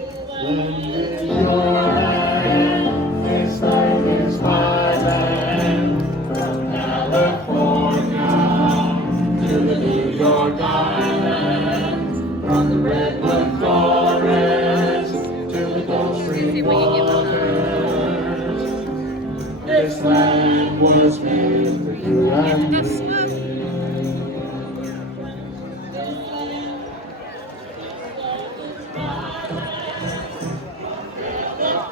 Land is your land, this land is my land. From California to the New York Island, from the redwood forest to the Gulf Stream waters, this land was made for you and me.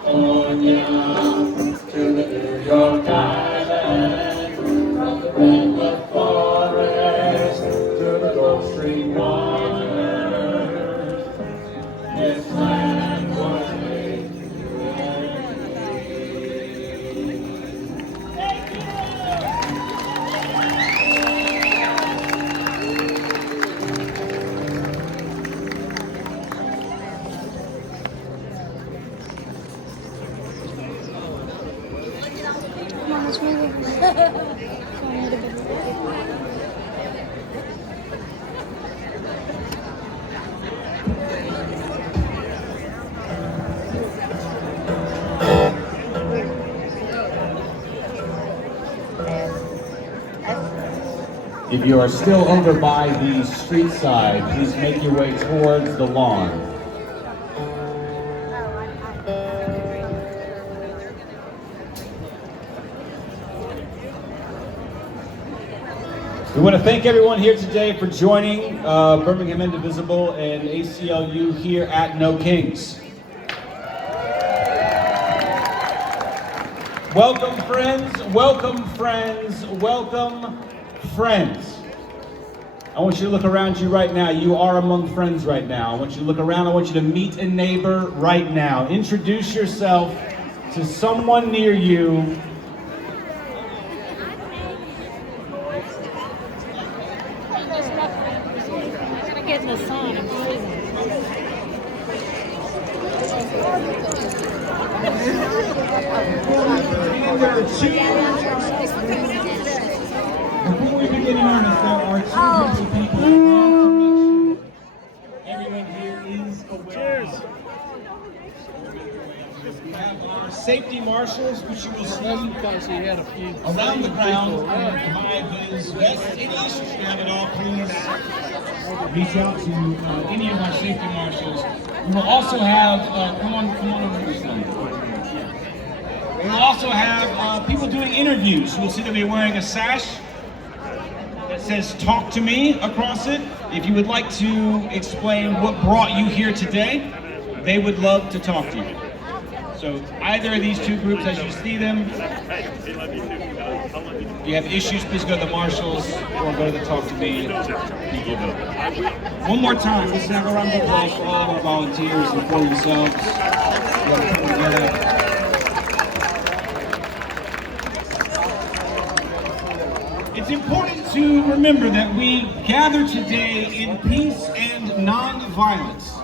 California to the New York Island, from the redwood forest to the Gulf Stream waters, this land was made for you and If you are still over by the street side, please make your way towards the lawn. We want to thank everyone here today for joining Birmingham Indivisible and ACLU here at No Kings. Welcome friends, welcome friends, welcome friends. I want you to look around you right now. You are among friends right now. I want you to look around. I want you to meet a neighbor right now. Introduce yourself to someone near you. Get in the sun. Before we begin in earnest, there are two groups of people who want to make sure everyone here is aware of. We have our safety marshals, which you will see around the ground and provide his vest. Any issues you have at all, please reach out to any of our safety marshals. We will also have, come on over this side. We will also have people doing interviews. You will see they'll be wearing a sash that says "Talk to Me" across it. If you would like to explain what brought you here today, they would love to talk to you. So either of these two groups, as you see them, if you have issues, please go to the marshals or go to the Talk to Me people. One more time, let's have a round of applause for all of our volunteers and for yourselves. It's important to remember that we gather today in peace and non-violence.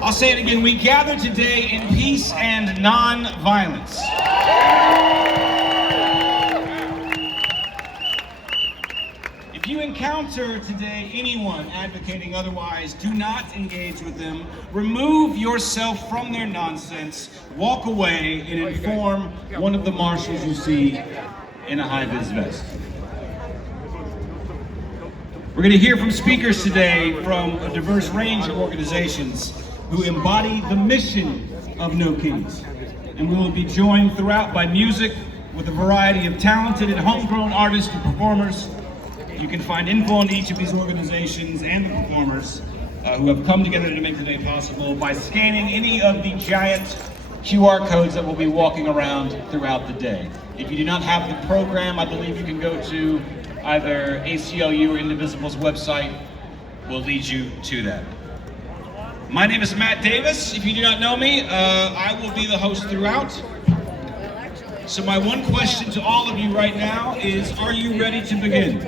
I'll say it again, we gather today in peace and non-violence. If you encounter today anyone advocating otherwise, do not engage with them. Remove yourself from their nonsense, walk away, and inform one of the marshals you see in a high-vis vest. We're going to hear from speakers today from a diverse range of organizations who embody the mission of No Kings. And we will be joined throughout by music with a variety of talented and homegrown artists and performers. You can find info on each of these organizations and the performers who have come together to make today possible by scanning any of the giant QR codes that will be walking around throughout the day. If you do not have the program, I believe you can go to either ACLU or Indivisible's website. Will lead you to that. My name is Matt Davis. If you do not know me, I will be the host throughout. So my one question to all of you right now is, are you ready to begin?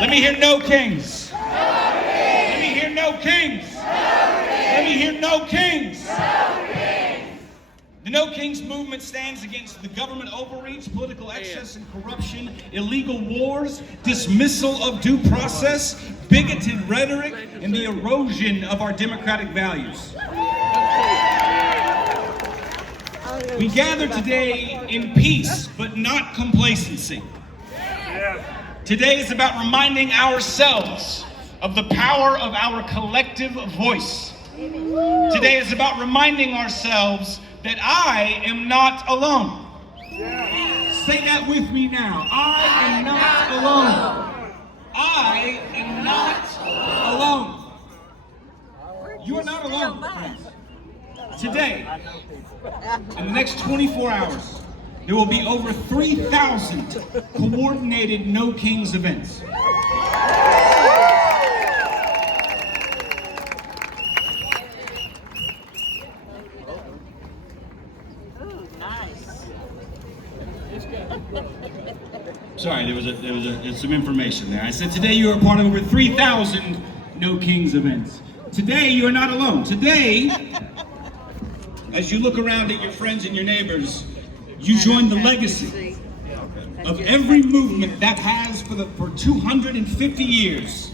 Let me hear no kings. Let me hear no kings. Let me hear no kings. The No Kings movement stands against the government overreach, political excess and corruption, illegal wars, dismissal of due process, bigoted rhetoric and the erosion of our democratic values. We gather today in peace, but not complacency. Today is about reminding ourselves of the power of our collective voice. Today is about reminding ourselves that I am not alone. Say that with me now. I am not alone. I am not alone. You are not alone, friends. Today, in the next 24 hours, there will be over 3,000 coordinated No Kings events. Sorry, there's some information there. I said today you are part of over 3,000 No Kings events. Today you are not alone. Today, as you look around at your friends and your neighbors, you join the legacy of every movement that has for 250 years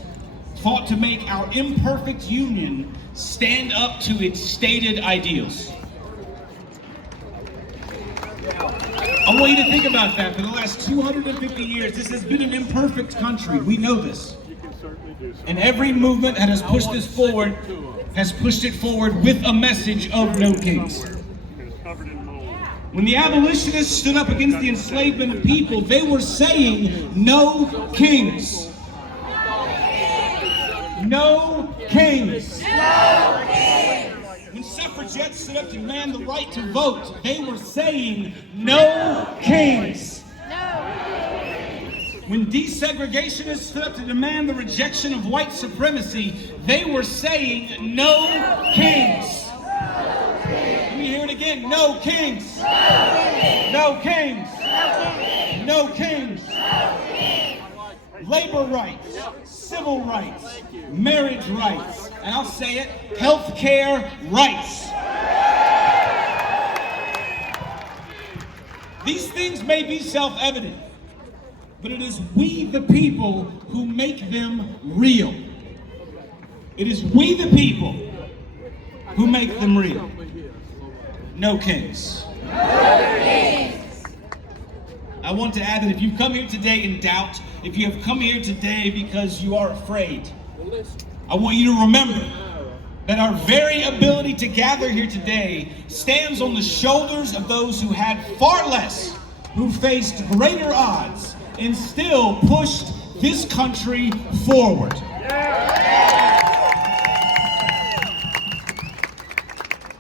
fought to make our imperfect union stand up to its stated ideals. I want you to think about that. For the last 250 years, this has been an imperfect country. We know this. And every movement that has pushed this forward has pushed it forward with a message of no kings. When the abolitionists stood up against the enslavement of people, they were saying no kings. No kings. No kings. When suffragettes stood up to demand the right to vote, they were saying no kings. When desegregationists stood up to demand the rejection of white supremacy, they were saying no kings. Let me hear it again. No kings. No kings. No kings. Labor rights, civil rights, marriage rights, and I'll say it, health care rights. These things may be self-evident, but it is we the people who make them real. It is we the people who make them real. No kings. No kings. I want to add that if you've come here today in doubt, if you have come here today because you are afraid, I want you to remember that our very ability to gather here today stands on the shoulders of those who had far less, who faced greater odds, and still pushed this country forward.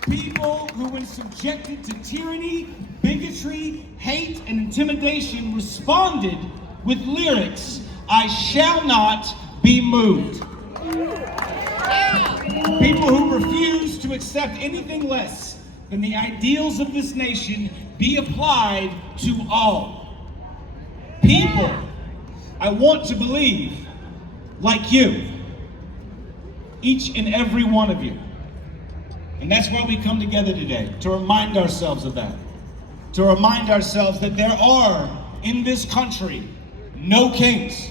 People who, when subjected to tyranny, bigotry, hate, and intimidation, responded with lyrics, "I shall not be moved." People who refuse to accept anything less than the ideals of this nation be applied to all. People, I want to believe, like you, each and every one of you. And that's why we come together today, to remind ourselves of that. To remind ourselves that there are, in this country, no kings.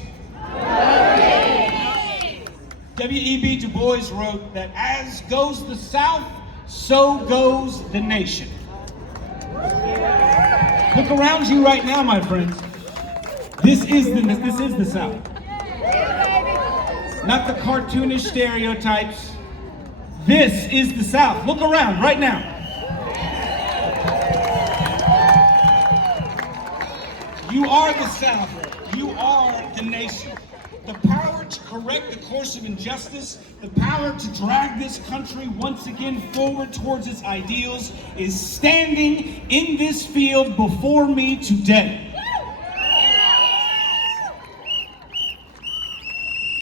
W.E.B. Du Bois wrote that as goes the South, so goes the nation. Look around you right now, my friends. This is the South. Not the cartoonish stereotypes. This is the South. Look around right now. You are the South. You are the nation. The power to correct the course of injustice, the power to drag this country once again forward towards its ideals is standing in this field before me today.